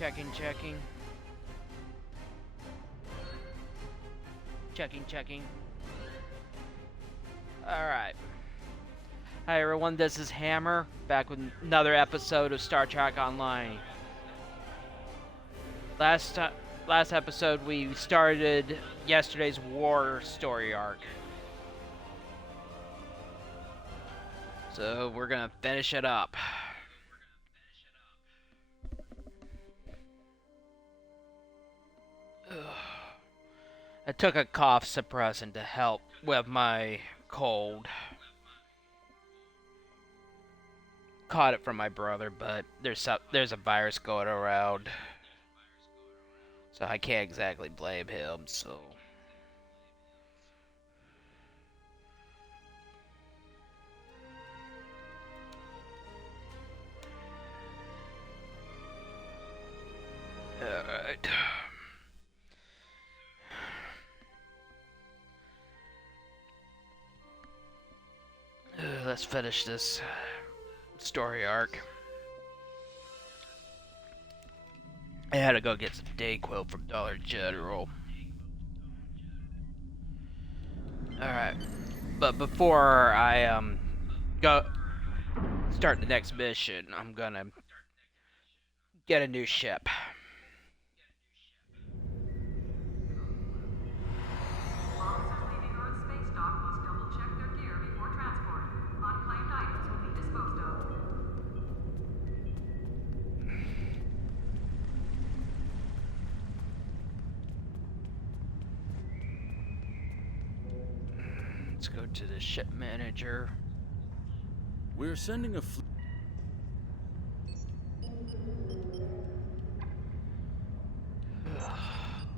Checking, checking. Checking, checking. Alright. Hi everyone, this is Hammer, back with another episode of Star Trek Online. Last episode we started yesterday's war story arc. So we're gonna finish it up. I took a cough suppressant to help with my cold. Caught it from my brother, but there's a virus going around, so I can't exactly blame him. So. Alright. Let's finish this story arc. I had to go get some Dayquil from Dollar General. Alright. But before I go start the next mission, I'm gonna get a new ship. Let's go to the ship manager. We're sending a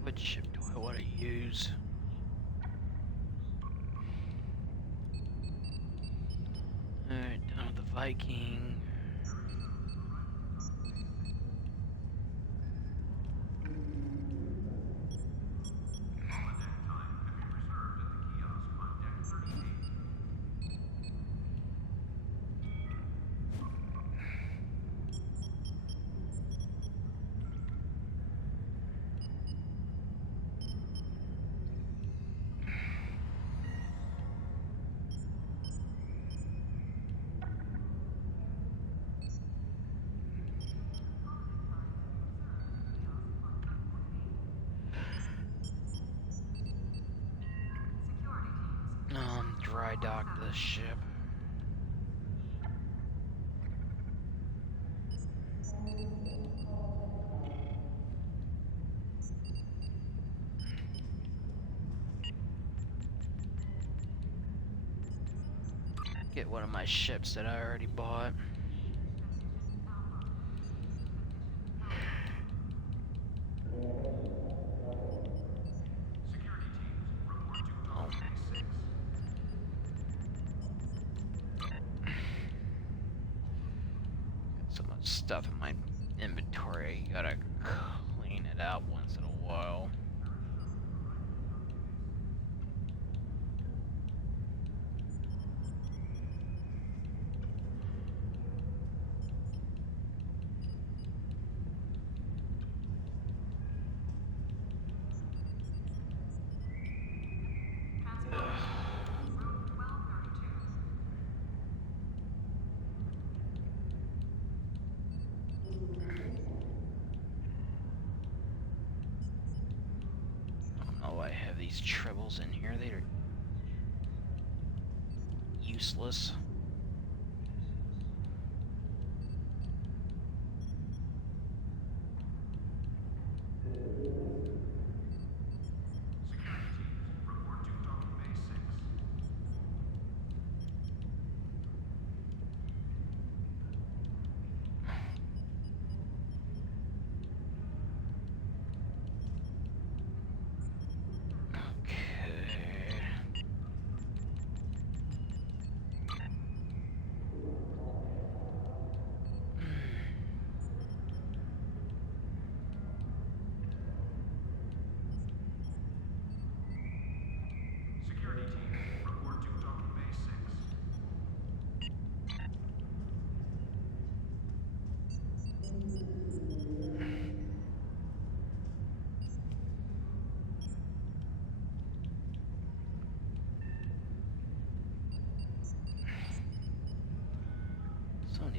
Which ship do I want to use? Alright, done with the Viking. Dry dock this ship. Get one of my ships that I already bought. So much stuff in my inventory, you gotta clean it out once in a while. I have these tribbles in here. They are useless.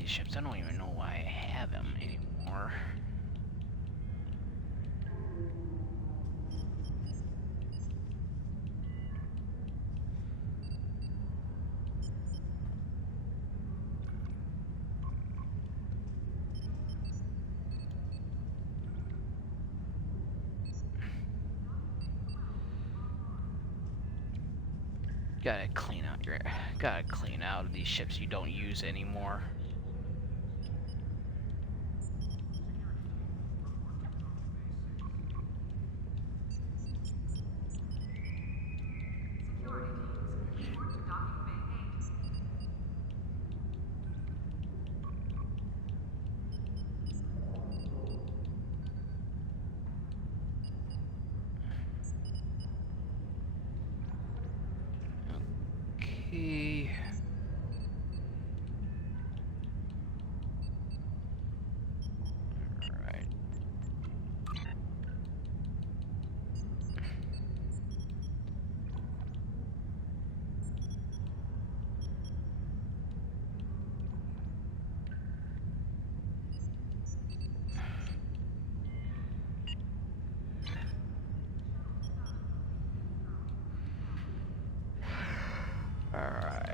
these ships. I don't even know why I have them anymore. Gotta clean out these ships you don't use anymore. Okay. Alright. Alright,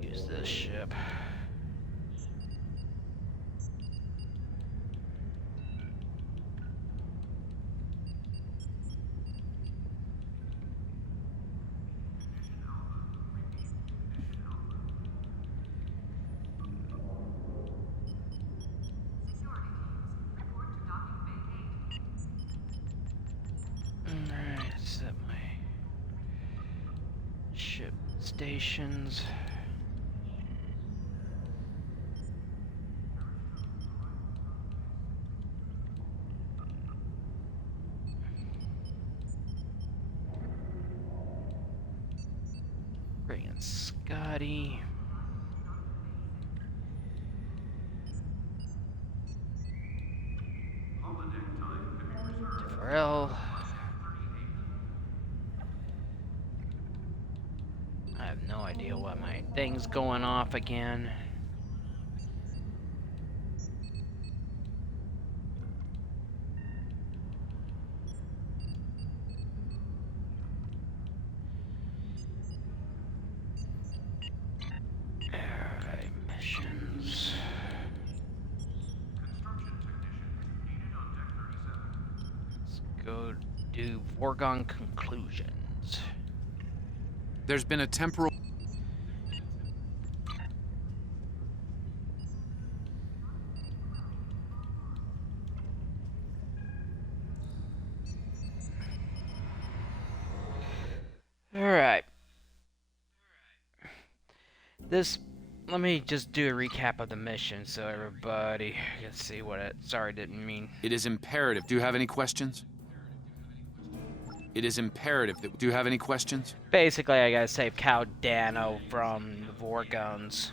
use this ship. Alright, set my ship stations. Bring in Scotty. Temporal. I have no idea why my thing's going off again. Alright, missions. Let's go do foregone conclusions. There's been a temporal... Alright. Let me just do a recap of the mission so everybody can see what it... Sorry, didn't mean... It is imperative. Do you have any questions? It is imperative that... Do you have any questions? Basically, I gotta save Cal Dano from the Vorguns.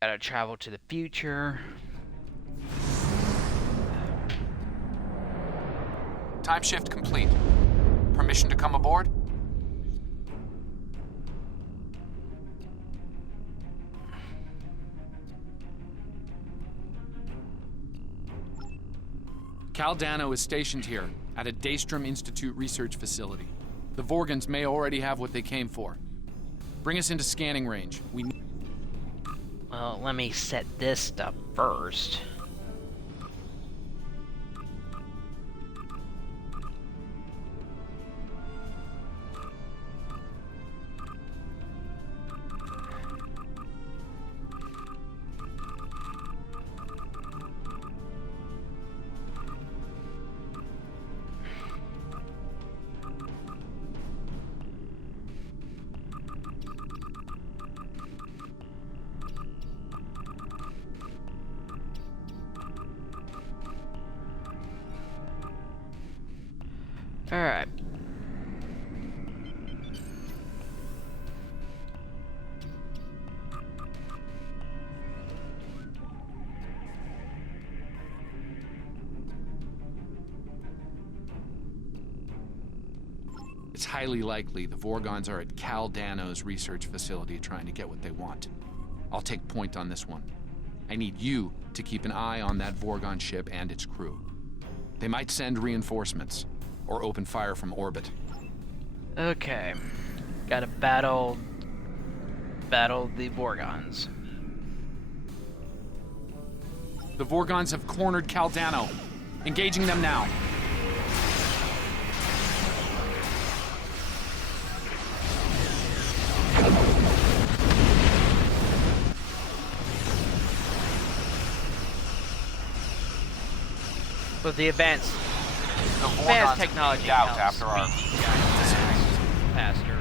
Gotta travel to the future. Time shift complete. Permission to come aboard? Cal Dano is stationed here at a Daystrom Institute research facility. The Vorgans may already have what they came for. Bring us into scanning range. We need... Well, let me set this stuff first. Alright. It's highly likely the Vorgons are at Cal Dano's research facility trying to get what they want. I'll take point on this one. I need you to keep an eye on that Vorgon ship and its crew. They might send reinforcements, or open fire from orbit. Okay. Gotta battle the Vorgons. The Vorgons have cornered Cal Dano. Engaging them now. With the advanced technology out helps after our beat these guys faster.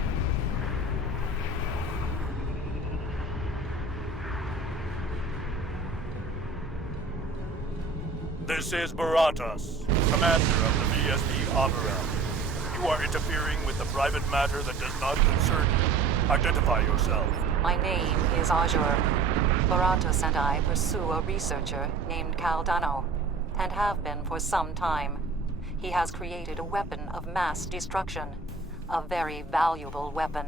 This is Baratas, commander of the VSB Averell. You are interfering with the private matter that does not concern you. Identify yourself. My name is Azure. Baratas and I pursue a researcher named Caldano, and have been for some time. He has created a weapon of mass destruction. A very valuable weapon.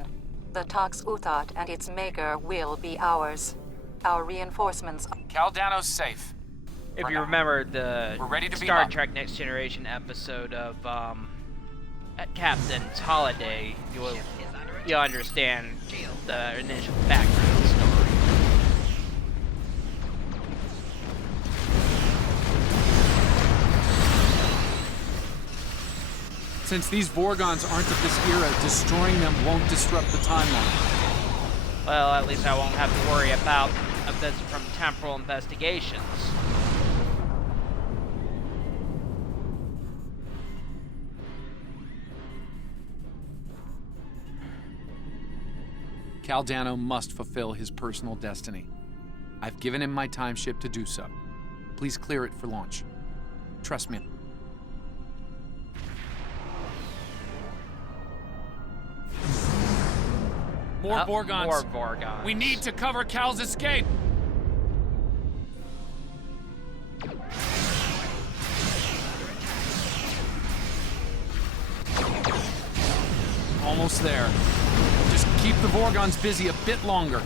The Tox Uthat and its maker will be ours. Our reinforcements... Cal Dano's safe. If you remember the We're ready to beam Star up. Trek Next Generation episode of at Captain's Holiday, you'll understand the initial background story. Since these Vorgons aren't of this era, destroying them won't disrupt the timeline. Well, at least I won't have to worry about a visit from temporal investigations. Cal Dano must fulfill his personal destiny. I've given him my time ship to do so. Please clear it for launch. Trust me. More Vorgons. More Vorgons. We need to cover Cal's escape. Almost there. Just keep the Vorgons busy a bit longer.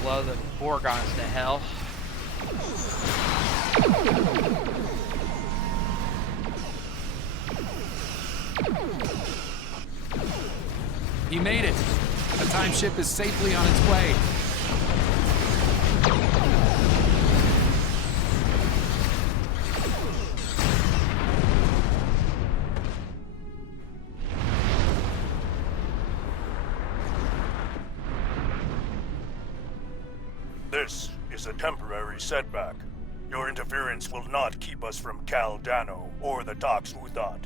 Blow the Vorgons to hell. He made it. The time ship is safely on its way. This is a temporary setback. Your interference will not keep us from Cal Dano or the Tox Uthat.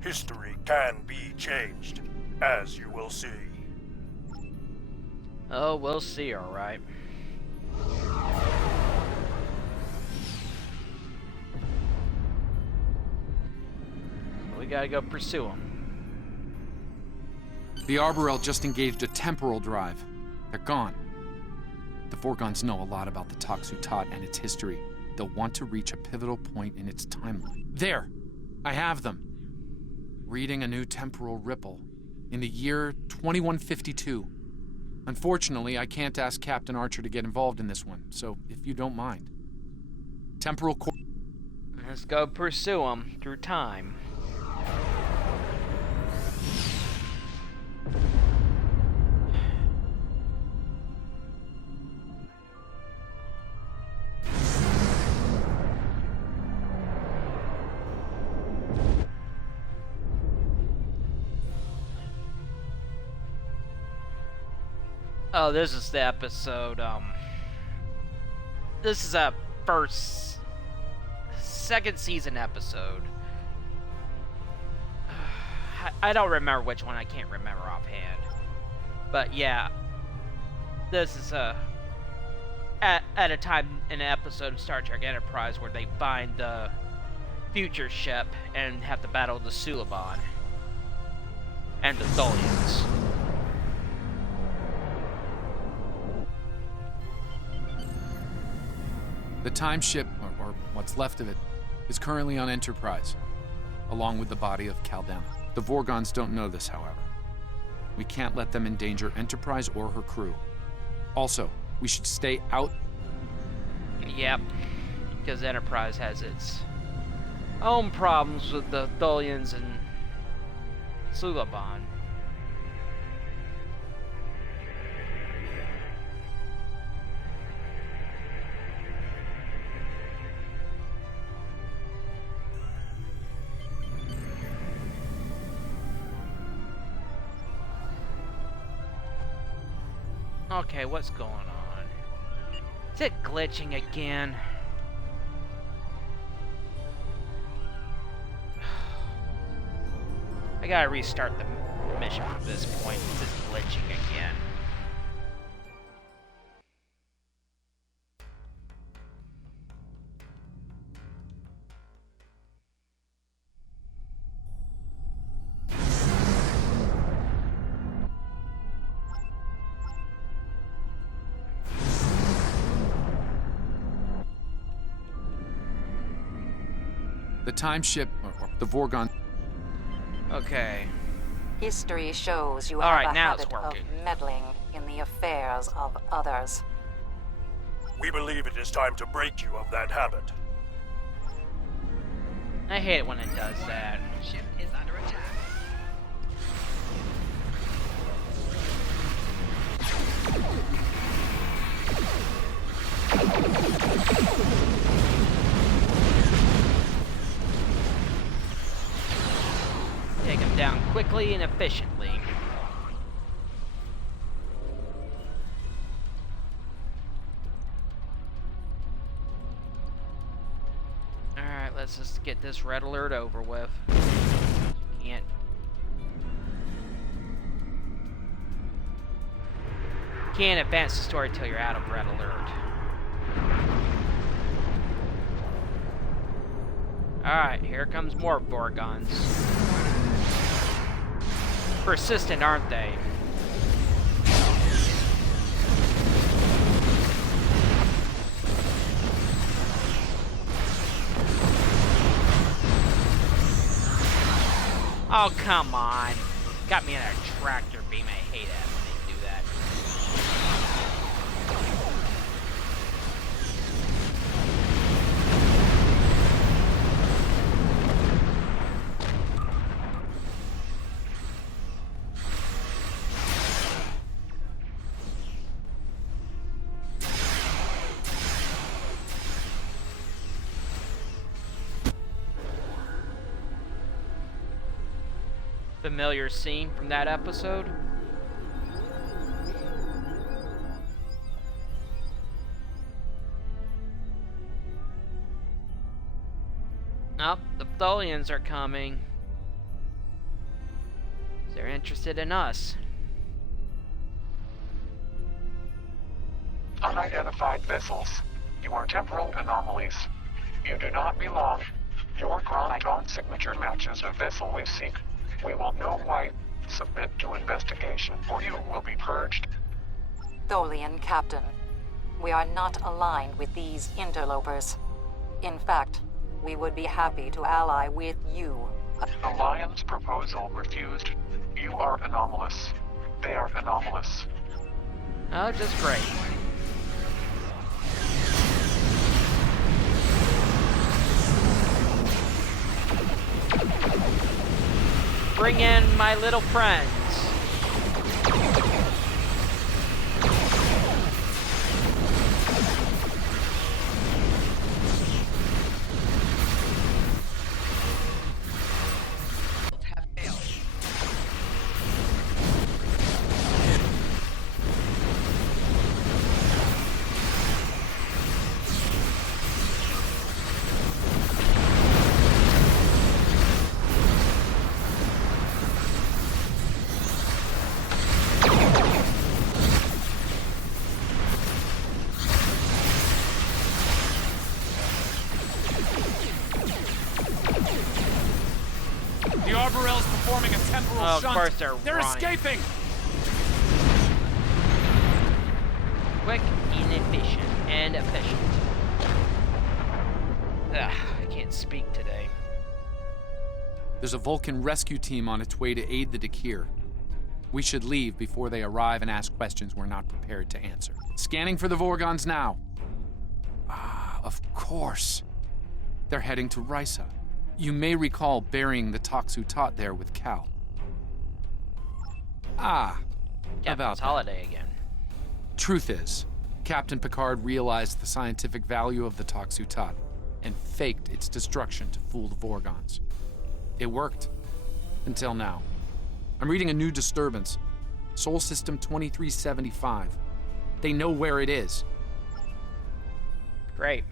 History can be changed, as you will see. Oh, we'll see, alright. We gotta go pursue him. The Arborel just engaged a temporal drive. They're gone. The Vorgons know a lot about the Tox Uthat and its history. They'll want to reach a pivotal point in its timeline. There! I have them. Reading a new temporal ripple. In the year 2152. Unfortunately, I can't ask Captain Archer to get involved in this one, so if you don't mind. Temporal core... Let's go pursue him through time. Oh, this is the episode, this is a second season episode. I don't remember which one, I can't remember offhand. But yeah, this is at a time in an episode of Star Trek Enterprise where they find the future ship and have to battle the Suliban and the Tholians. The time ship, or what's left of it, is currently on Enterprise, along with the body of Caldana. The Vorgons don't know this, however. We can't let them endanger Enterprise or her crew. Also, we should stay out. Yep, because Enterprise has its own problems with the Tholians and Suliban. Okay, what's going on? Is it glitching again? I gotta restart the mission from this point. It's just glitching again. The time ship, or the Vorgon. Okay. History shows you All have right, a now it's habit of working. meddling in the affairs of others. We believe it is time to break you of that habit. I hate it when it does that. Ship is under attack. Take him down quickly and efficiently. Alright, let's just get this red alert over with. Can't. Can't advance the story till you're out of red alert. Alright, here comes more Vorgons. Persistent, aren't they? Oh, come on. Got me in a tractor beam. I hate it when they do that. Familiar scene from that episode? Oh, the Tholians are coming. They're interested in us. Unidentified vessels. You are temporal anomalies. You do not belong. Your chronoton signature matches a vessel we seek. We will know why. Submit to investigation, or you will be purged. Tholian Captain, we are not aligned with these interlopers. In fact, we would be happy to ally with you. Alliance proposal refused. You are anomalous. They are anomalous. Oh, just great. Bring in my little friends. Have failed. The Arborel's performing a temporal Oh, of shunt. course they're running. escaping! Quick, inefficient, and efficient. Ugh, I can't speak today. There's a Vulcan rescue team on its way to aid the Dakir. We should leave before they arrive and ask questions we're not prepared to answer. Scanning for the Vorgons now. Ah, of course. They're heading to Risa. You may recall burying the Toxu Tot there with Cal. Ah, about Captain's that. holiday again. Truth is, Captain Picard realized the scientific value of the Toxu Tot and faked its destruction to fool the Vorgons. It worked. Until now. I'm reading a new disturbance. Sol System 2375. They know where it is. Great.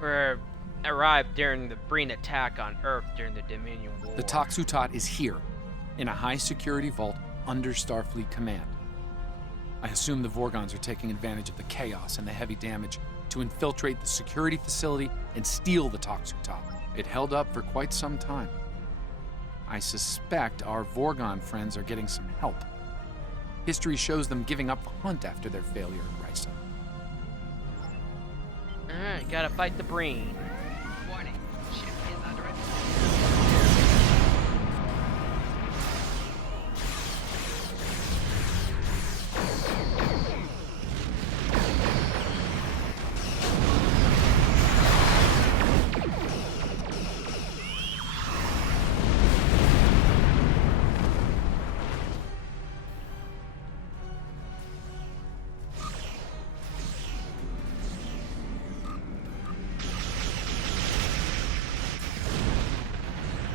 We're arrived during the Breen attack on Earth during the Dominion War. The Toxu Tot is here, in a high-security vault under Starfleet command. I assume the Vorgons are taking advantage of the chaos and the heavy damage to infiltrate the security facility and steal the Toxu Tot. It held up for quite some time. I suspect our Vorgon friends are getting some help. History shows them giving up the hunt after their failure in Risa. Alright, gotta fight the Breen. Warning. Ship is under attack.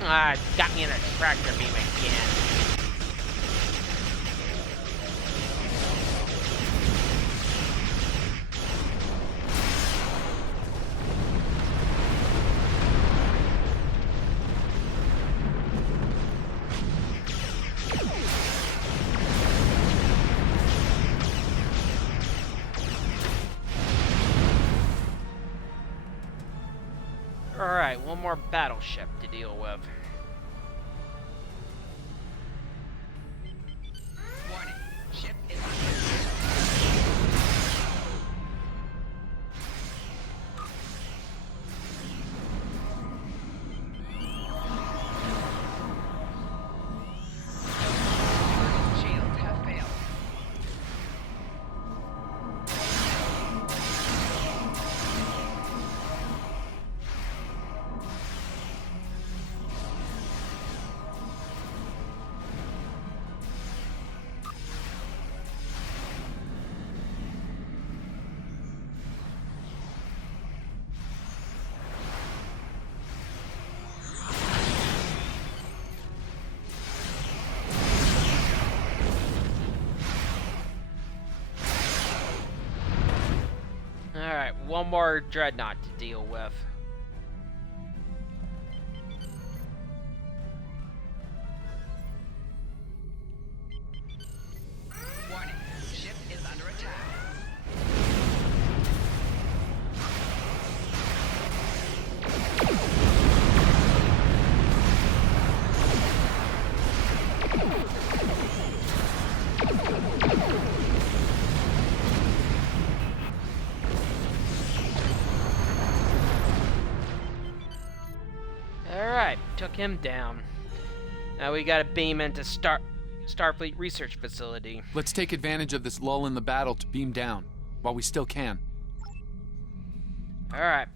Ah, got me in a tractor beam again. Alright, one more battleship to deal with. Warning. Ship is under attack. Shields have failed. Alright, one more dreadnought to deal with. Warning. Ship is under attack. Alright, took him down. Now we gotta beam into Starfleet Research Facility. Let's take advantage of this lull in the battle to beam down, while we still can. Alright.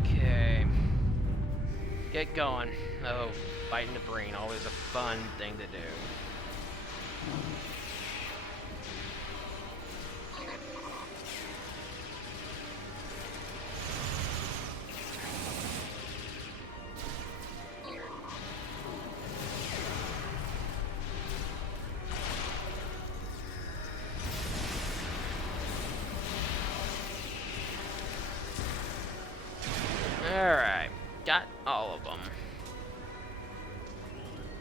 Okay. Get going. Oh, fighting the Breen, always a fun thing to do. Alright, got all of them.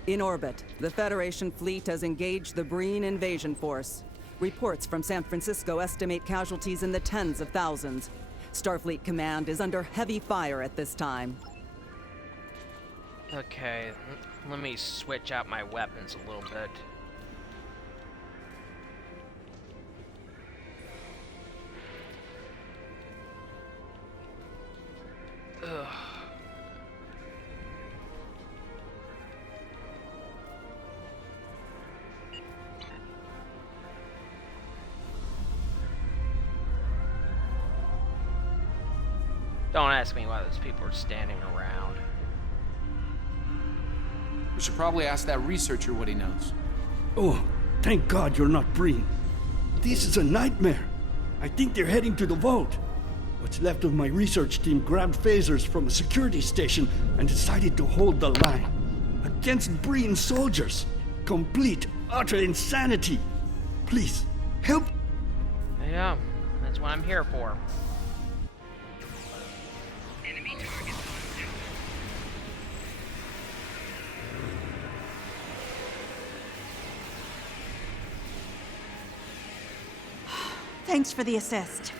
In orbit, the Federation fleet has engaged the Breen invasion force. Reports from San Francisco estimate casualties in the tens of thousands. Starfleet Command is under heavy fire at this time. Okay, let me switch out my weapons a little bit. Ugh. Don't ask me why those people are standing around. We should probably ask that researcher what he knows. Oh, thank God you're not Breen. This is a nightmare. I think they're heading to the vault. What's left of my research team grabbed phasers from a security station and decided to hold the line. Against Breen soldiers. Complete, utter insanity. Please, help. Yeah, that's what I'm here for. Enemy target on down. Thanks for the assist.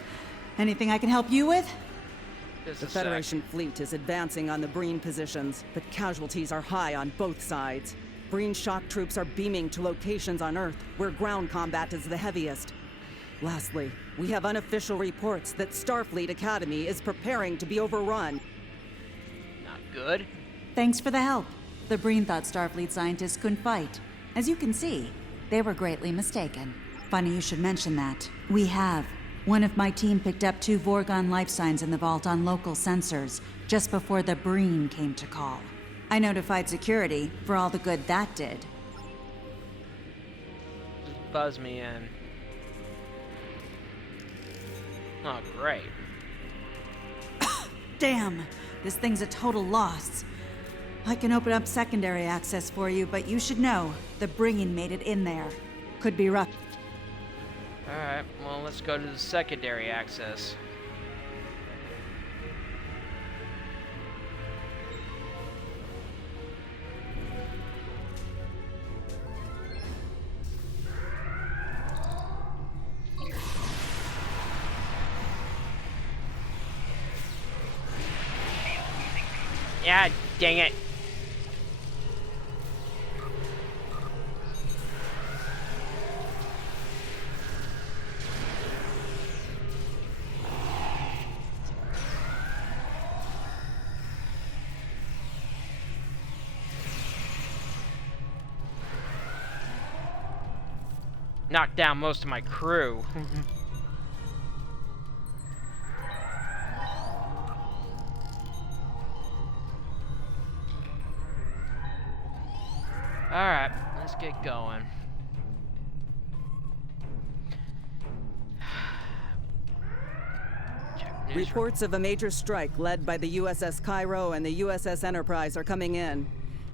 Anything I can help you with? Just The a sec. Federation fleet is advancing on the Breen positions, but casualties are high on both sides. Breen shock troops are beaming to locations on Earth where ground combat is the heaviest. Lastly, we have unofficial reports that Starfleet Academy is preparing to be overrun. Not good. Thanks for the help. The Breen thought Starfleet scientists couldn't fight. As you can see, they were greatly mistaken. Funny you should mention that. We have. One of my team picked up 2 Vorgon life signs in the vault on local sensors, just before the Breen came to call. I notified security for all the good that did. Just buzz me in. Oh, great. Damn, this thing's a total loss. I can open up secondary access for you, but you should know, the Breen made it in there. Could be rough. Alright, well, let's go to the secondary access. Yeah, dang it. Knocked down most of my crew. Alright, let's get going. Check news Reports of a major strike led by the USS Cairo and the USS Enterprise are coming in.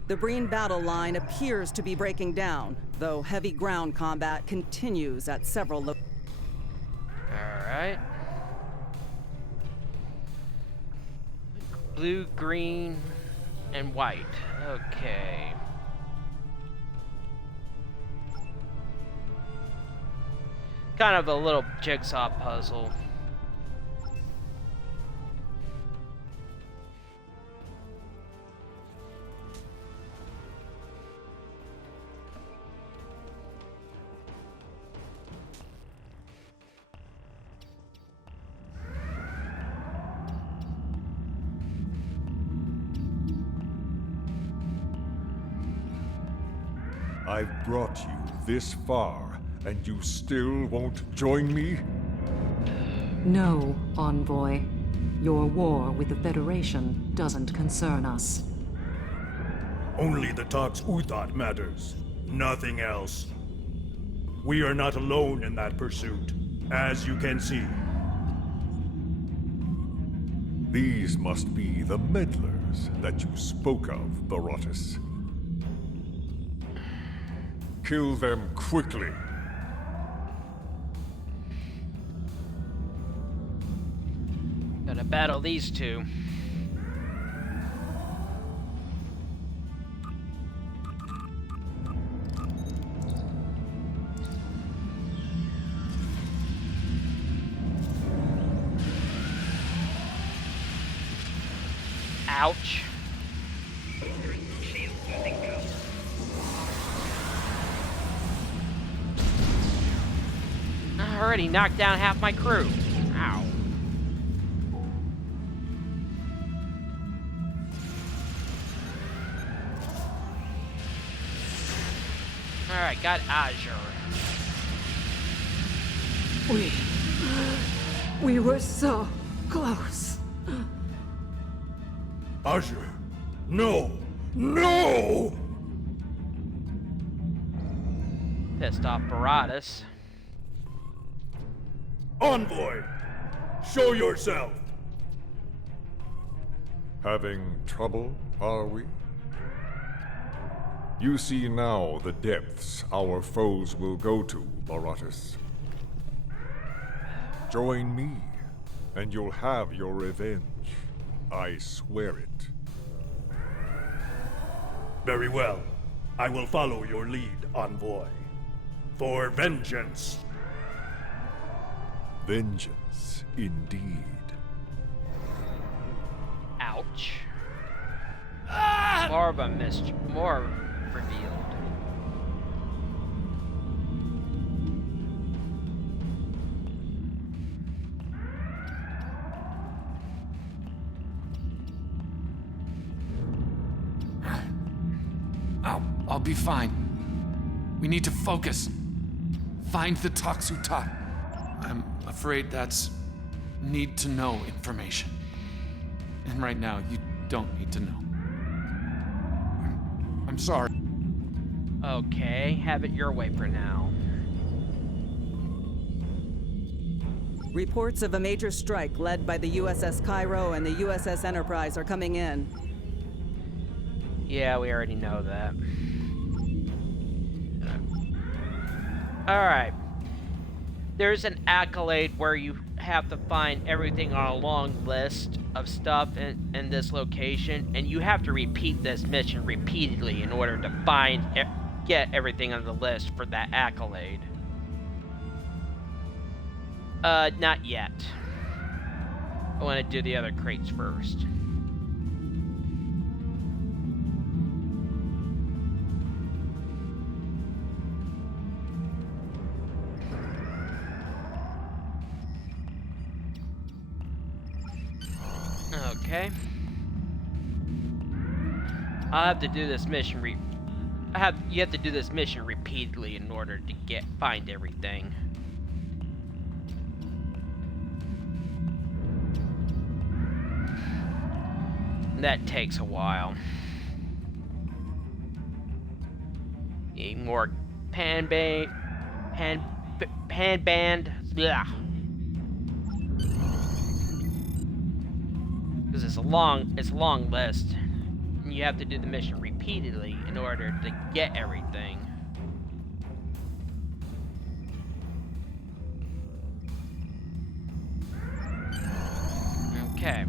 The Breen battle line appears to be breaking down, though heavy ground combat continues at several locations. Alright. Blue, green, and white. Okay. Kind of a little jigsaw puzzle. I've brought you this far, and you still won't join me? No, Envoy. Your war with the Federation doesn't concern us. Only the Tox Uthot matters. Nothing else. We are not alone in that pursuit, as you can see. These must be the meddlers that you spoke of, Barotis. Kill them quickly. Gotta battle these two. Ouch. She's losing go. I already knocked down half my crew. Ow. Alright, got Azure. We were so close. Azure, no! No! Pissed off Baratus. Envoy! Show yourself! Having trouble, are we? You see now the depths our foes will go to, Baratus. Join me, and you'll have your revenge. I swear it. Very well. I will follow your lead, Envoy. For vengeance. Vengeance, indeed. Ouch. More of a more revealed. I'll be fine. We need to focus. Find the Toxutat. I'm afraid that's need-to-know information. And right now, you don't need to know. I'm sorry. Okay, have it your way for now. Reports of a major strike led by the USS Cairo and the USS Enterprise are coming in. Yeah, we already know that. Alright. There's an accolade where you have to find everything on a long list of stuff in this location, and you have to repeat this mission repeatedly in order to get everything on the list for that accolade. Not yet. I want to do the other crates first. Okay. I'll have to do this mission you have to do this mission repeatedly in order to find everything. That takes a while. Need more pan band. Yeah. Because it's a long list. And you have to do the mission repeatedly in order to get everything. Okay.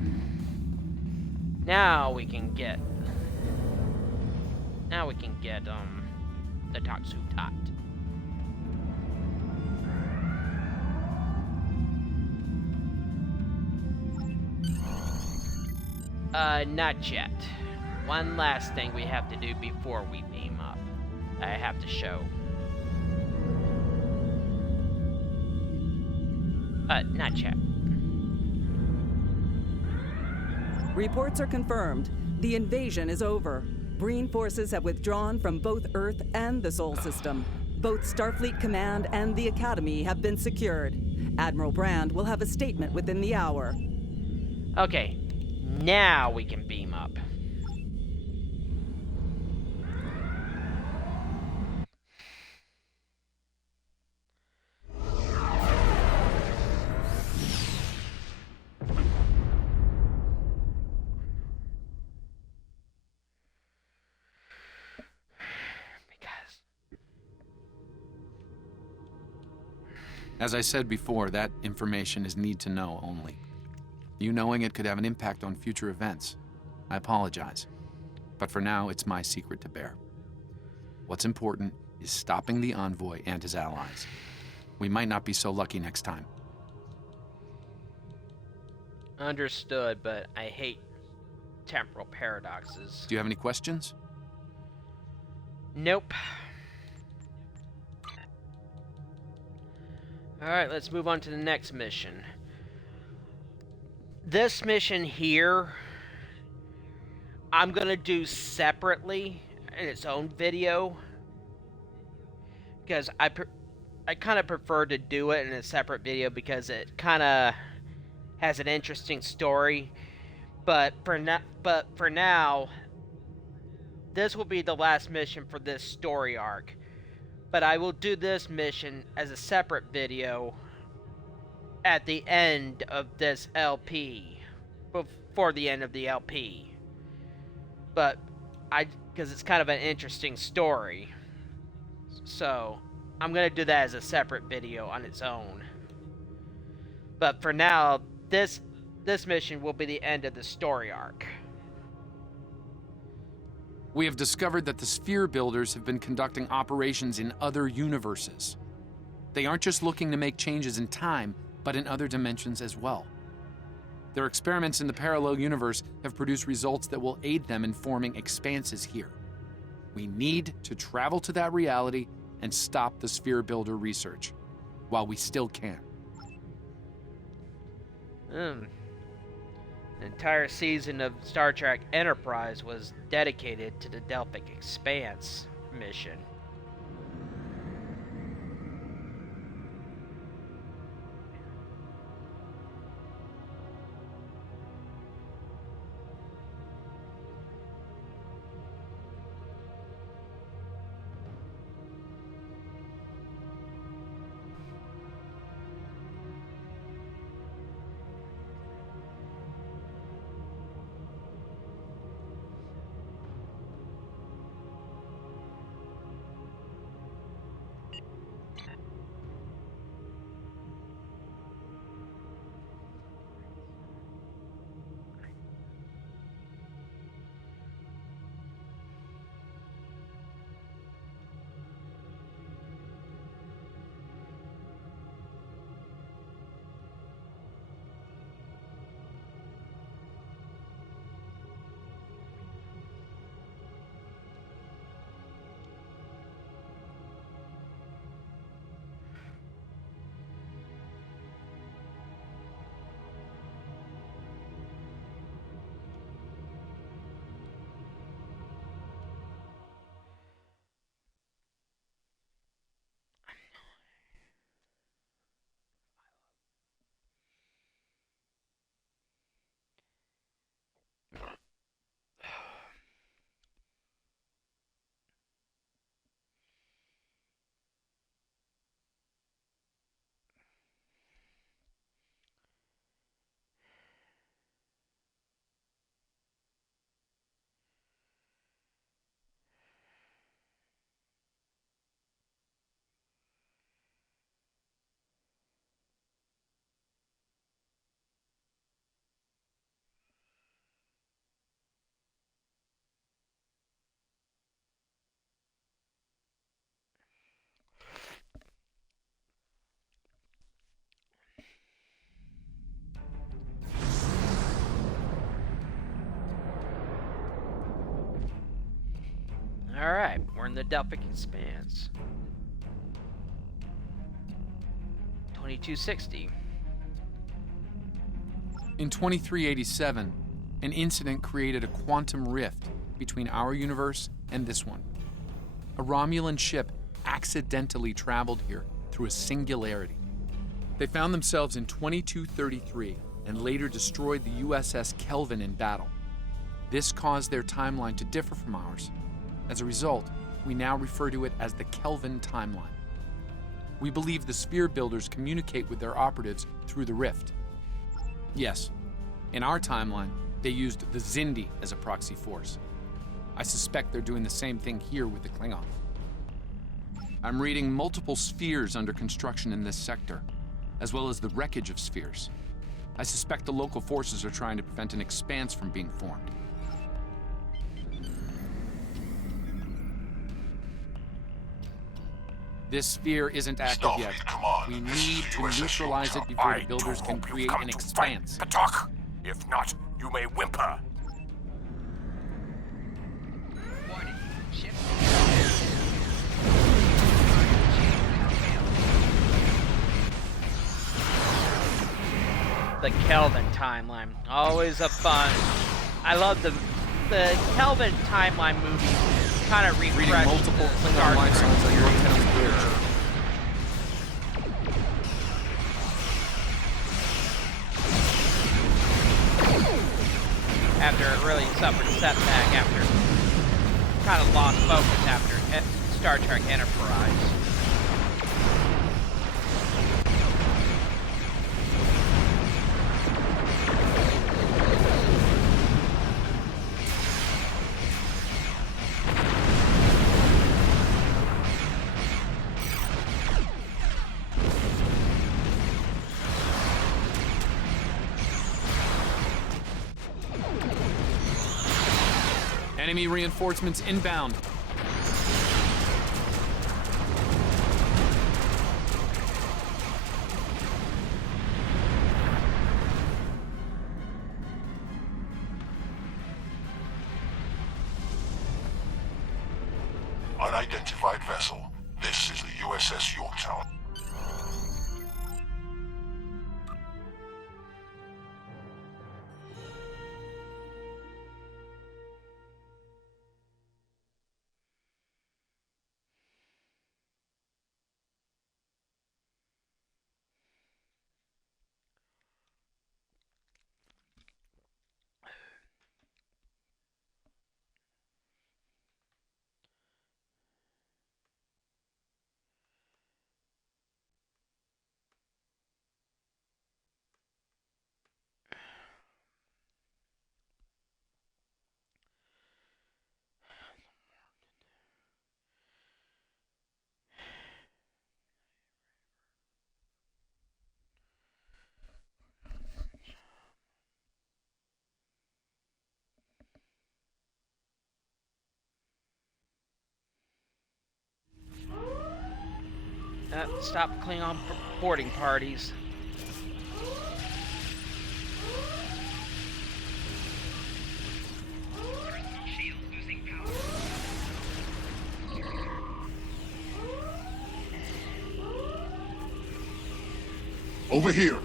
Now we can get the Toxutat. Not yet. One last thing we have to do before we beam up. I have to show. Not yet. Reports are confirmed. The invasion is over. Breen forces have withdrawn from both Earth and the Sol System. Both Starfleet Command and the Academy have been secured. Admiral Brand will have a statement within the hour. Okay, now we can beam up. As I said before, that information is need to know only. You knowing it could have an impact on future events. I apologize. But for now, it's my secret to bear. What's important is stopping the Envoy and his allies. We might not be so lucky next time. Understood, but I hate temporal paradoxes. Do you have any questions? Nope. Alright, let's move on to the next mission. This mission here, I'm gonna do separately in its own video. Because I kind of prefer to do it in a separate video because it kind of has an interesting story. But for now, this will be the last mission for this story arc. But I will do this mission as a separate video at the end of this LP, before the end of the LP. But because it's kind of an interesting story, so I'm gonna do that as a separate video on its own. But for now, this mission will be the end of the story arc. We have discovered that the Sphere Builders have been conducting operations in other universes. They aren't just looking to make changes in time, but in other dimensions as well. Their experiments in the parallel universe have produced results that will aid them in forming expanses here. We need to travel to that reality and stop the Sphere Builder research, while we still can. An entire season of Star Trek Enterprise was dedicated to the Delphic Expanse mission. Alright, we're in the Delphic Expanse. 2260. In 2387, an incident created a quantum rift between our universe and this one. A Romulan ship accidentally traveled here through a singularity. They found themselves in 2233 and later destroyed the USS Kelvin in battle. This caused their timeline to differ from ours. As a result, we now refer to it as the Kelvin timeline. We believe the Sphere Builders communicate with their operatives through the rift. Yes, in our timeline, they used the Xindi as a proxy force. I suspect they're doing the same thing here with the Klingons. I'm reading multiple spheres under construction in this sector, as well as the wreckage of spheres. I suspect the local forces are trying to prevent an expanse from being formed. This sphere isn't active yet. We need to neutralize it before the builders can create an expanse. Talk. If not, you may whimper. Ship. The Kelvin timeline, always a fun. I love the Kelvin timeline movies. Kind of refresh Reading multiple the Klingon Star life Trek signs on Yorktown's bridge. After it really suffered a setback, after kind of lost focus after Star Trek Enterprise. Enemy reinforcements inbound. Unidentified vessel. This is the USS Yorktown. Stop Klingon boarding parties. Over here.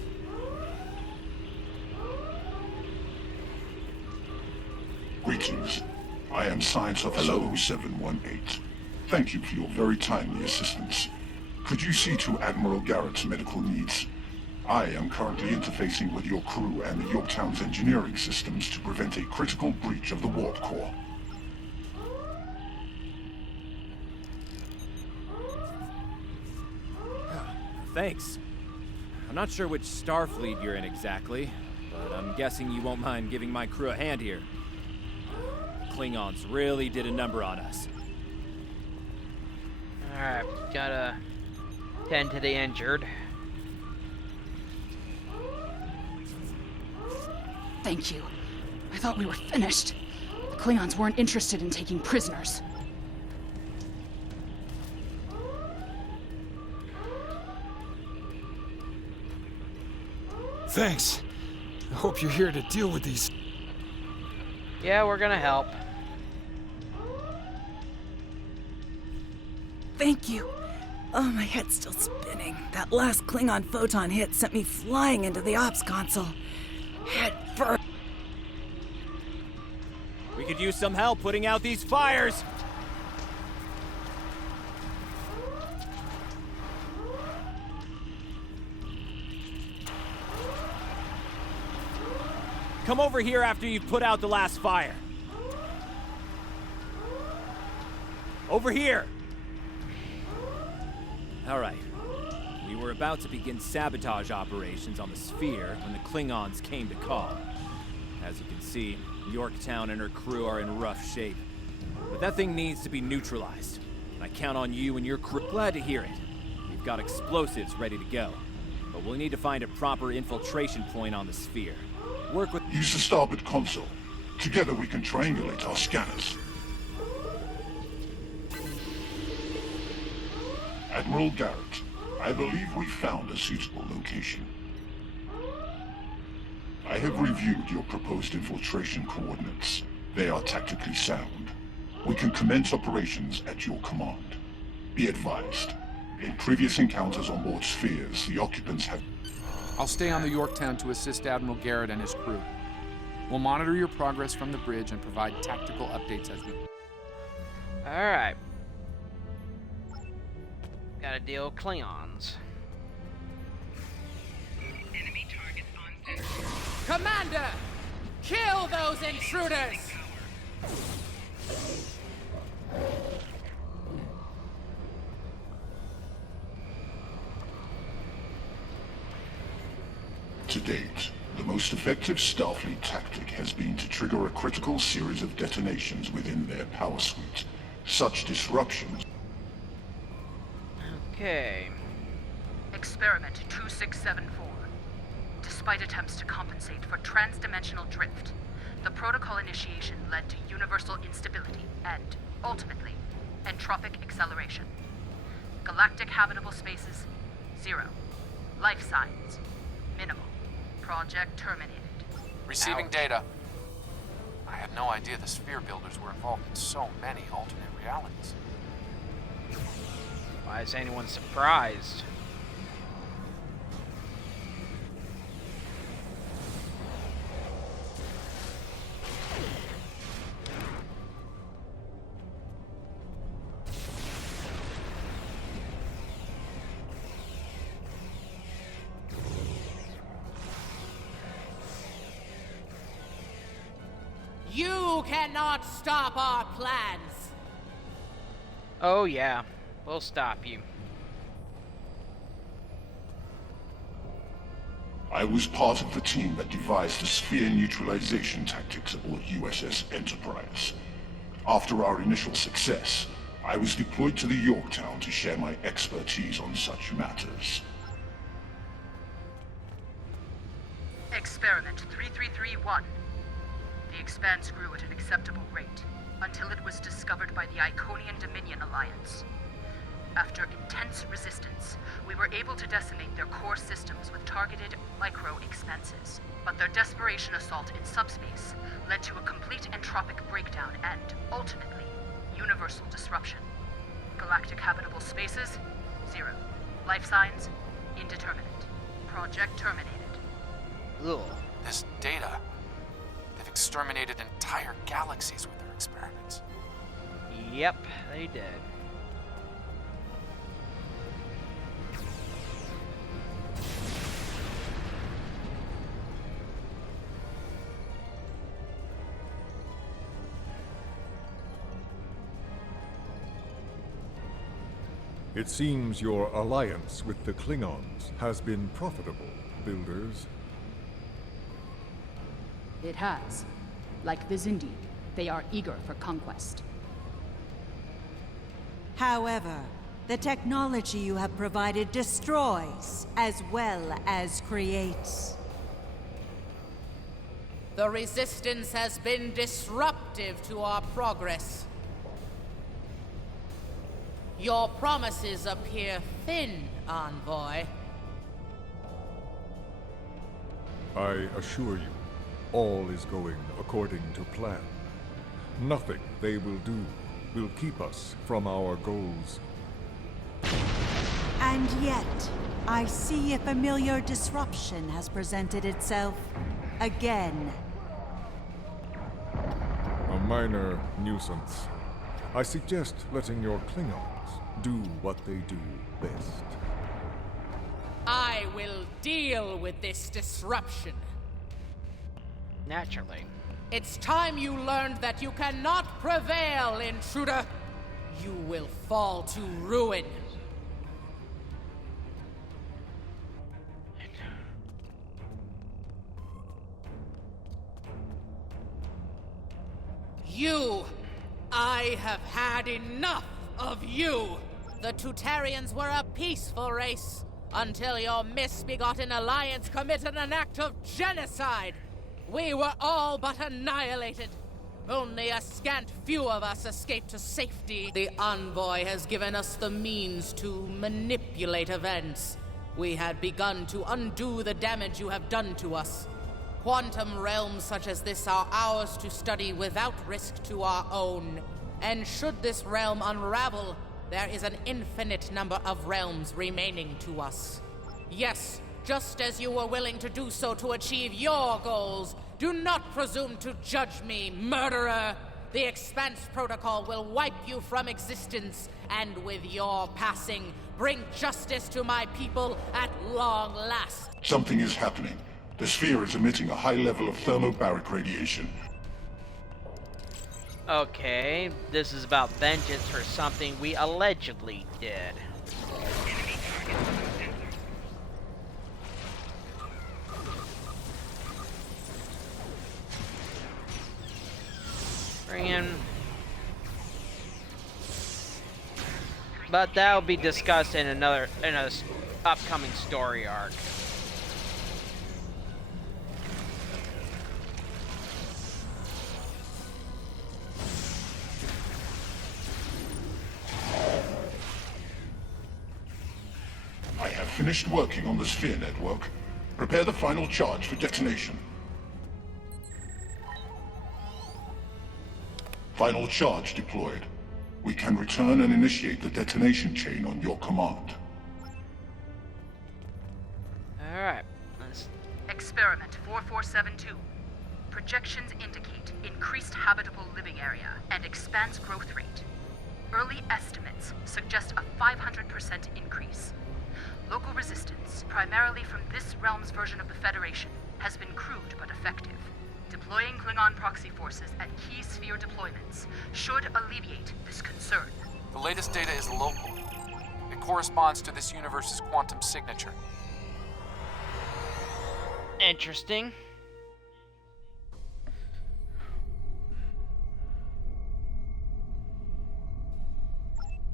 Greetings. I am Science Officer 0718. Thank you for your very timely assistance. Could you see to Admiral Garrett's medical needs? I am currently interfacing with your crew and the Yorktown's engineering systems to prevent a critical breach of the warp core. Thanks. I'm not sure which Starfleet you're in exactly, but I'm guessing you won't mind giving my crew a hand here. Klingons really did a number on us. Alright, gotta tend to the injured. Thank you. I thought we were finished. The Klingons weren't interested in taking prisoners. Thanks. I hope you're here to deal with these. Yeah, we're gonna help. Thank you. Oh, my head's still spinning. That last Klingon photon hit sent me flying into the ops console. Head first. We could use some help putting out these fires! Come over here after you've put out the last fire. Over here! All right. We were about to begin sabotage operations on the sphere when the Klingons came to call. As you can see, Yorktown and her crew are in rough shape. But that thing needs to be neutralized. And I count on you and your crew. Glad to hear it. We've got explosives ready to go. But we'll need to find a proper infiltration point on the sphere. Work with... Use the starboard console. Together we can triangulate our scanners. Admiral Garrett, I believe we found a suitable location. I have reviewed your proposed infiltration coordinates. They are tactically sound. We can commence operations at your command. Be advised, in previous encounters on board spheres, the occupants have... I'll stay on the Yorktown to assist Admiral Garrett and his crew. We'll monitor your progress from the bridge and provide tactical updates as we... Alright. Gotta deal with Klingons. Enemy targets on center. Commander! Kill those intruders! To date, the most effective Starfleet tactic has been to trigger a critical series of detonations within their power suite. Such disruptions... Okay. Experiment 2674. Despite attempts to compensate for transdimensional drift, the protocol initiation led to universal instability and, ultimately, entropic acceleration. Galactic habitable spaces, 0. Life signs, minimal. Project terminated. Receiving data. I had no idea the sphere builders were involved in so many alternate realities. Why is anyone surprised? You cannot stop our plans! Oh yeah, we'll stop you. I was part of the team that devised the sphere neutralization tactics aboard USS Enterprise. After our initial success, I was deployed to the Yorktown to share my expertise on such matters. Experiment 3331. The Expanse grew at an acceptable rate, until it was discovered by the Iconian Dominion Alliance. After intense resistance, we were able to decimate their core systems with targeted micro-expanses. But their desperation assault in subspace led to a complete entropic breakdown and, ultimately, universal disruption. Galactic habitable spaces, 0. Life signs, indeterminate. Project terminated. Ugh. This data... They've exterminated entire galaxies with their experiments. Yep, they did. It seems your alliance with the Klingons has been profitable, builders. It has. Like the Zindi, they are eager for conquest. However, the technology you have provided destroys as well as creates. The Resistance has been disruptive to our progress. Your promises appear thin, Envoy. I assure you, all is going according to plan. Nothing they will do will keep us from our goals. And yet, I see a familiar disruption has presented itself again. A minor nuisance. I suggest letting your Klingons do what they do best. I will deal with this disruption. Naturally. It's time you learned that you cannot prevail, intruder. You will fall to ruin. You! I have had enough of you! The Tutarians were a peaceful race, until your misbegotten alliance committed an act of genocide. We were all but annihilated. Only a scant few of us escaped to safety. The Envoy has given us the means to manipulate events. We had begun to undo the damage you have done to us. Quantum realms such as this are ours to study without risk to our own And should this realm unravel, there is an infinite number of realms remaining to us. Yes, just as you were willing to do so to achieve your goals, do not presume to judge me, murderer! The Expanse Protocol will wipe you from existence, and with your passing, bring justice to my people at long last. Something is happening. The sphere is emitting a high level of thermobaric radiation. Okay, this is about vengeance for something we allegedly did. Bring in. But that'll be discussed in a upcoming story arc. I have finished working on the sphere network. Prepare the final charge for detonation. Final charge deployed. We can return and initiate the detonation chain on your command. Alright. Experiment 4472. Projections indicate increased habitable living area and expanse growth rate. Early estimates suggest a 500% increase. Local resistance, primarily from this realm's version of the Federation, has been crude but effective. Deploying Klingon proxy forces at key sphere deployments should alleviate this concern. The latest data is local. It corresponds to this universe's quantum signature. Interesting.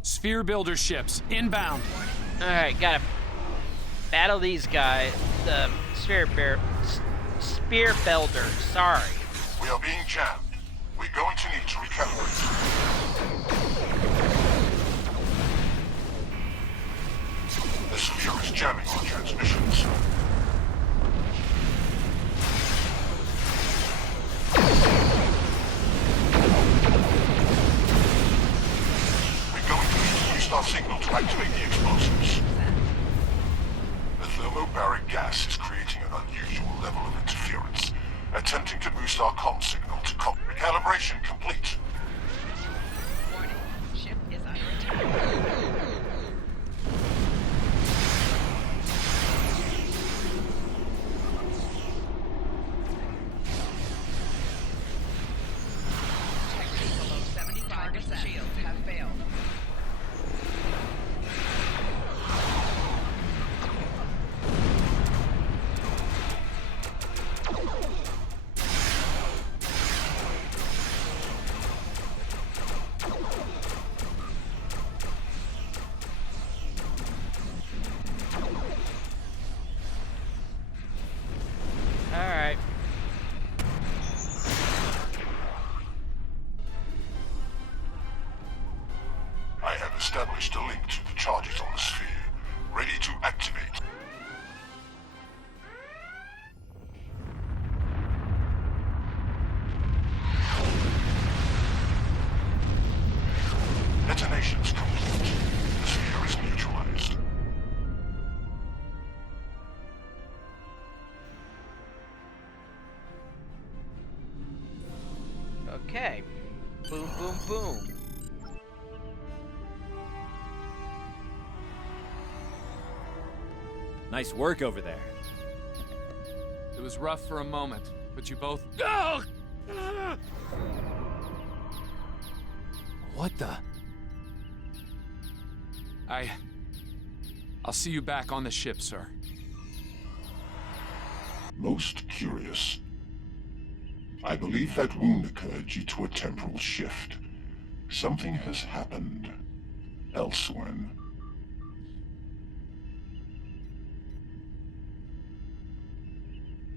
Sphere builder ships, inbound. Alright, gotta battle these guys. The spear builder, sorry. We are being jammed. We're going to need to recalibrate. The sphere is jamming our transmissions. We're going to need to use our signal to activate the explosives. The thermobaric gas is creating an unusual level of interference, attempting to boost our comm signal to recalibration complete. Warning, ship is under attack. Below 75%. Shields have failed. Alright. I have established a link to the charges on the sphere, ready to activate. Detonation's complete. The sphere is neutralized. Okay. Boom, boom, boom. Nice work over there. It was rough for a moment, but you both... What the? I'll see you back on the ship, sir. Most curious. I believe that wound occurred due to a temporal shift. Something has happened elsewhere.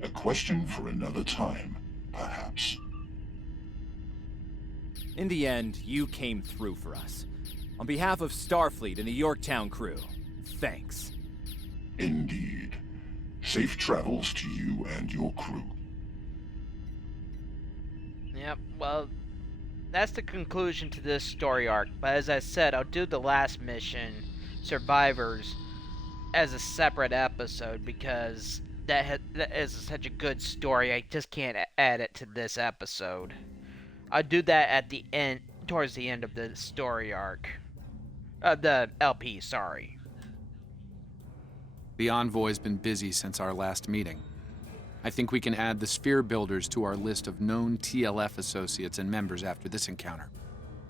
A question for another time, perhaps. In the end, you came through for us. On behalf of Starfleet and the Yorktown crew, thanks. Indeed. Safe travels to you and your crew. Yep, well, that's the conclusion to this story arc. But as I said, I'll do the last mission, Survivors, as a separate episode because that is such a good story. I just can't add it to this episode. I'll do that at the end, towards the end of the story arc. The LP, sorry. The Envoy's been busy since our last meeting. I think we can add the Sphere Builders to our list of known TLF associates and members after this encounter.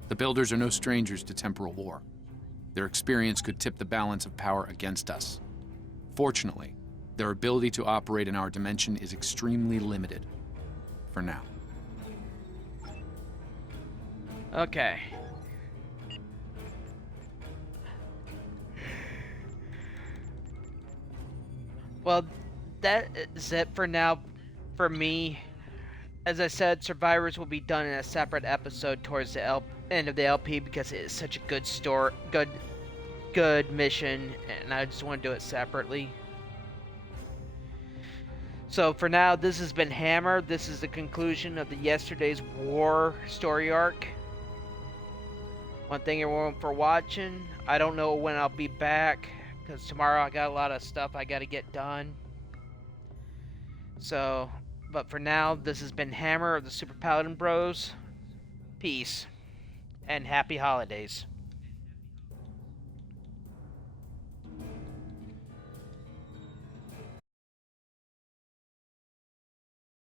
The Builders are no strangers to temporal war. Their experience could tip the balance of power against us. Fortunately, their ability to operate in our dimension is extremely limited. For now. Okay. Well, that is it for now for me. As I said, Survivors will be done in a separate episode towards the end of the LP because it is such a good story, good mission, and I just want to do it separately. So for now, this has been Hammer. This is the conclusion of the Yesterday's War story arc. Want to thank everyone for watching. I don't know when I'll be back because tomorrow I got a lot of stuff I got to get done. So, but for now, this has been Hammer of the Super Paladin Bros. Peace and happy holidays.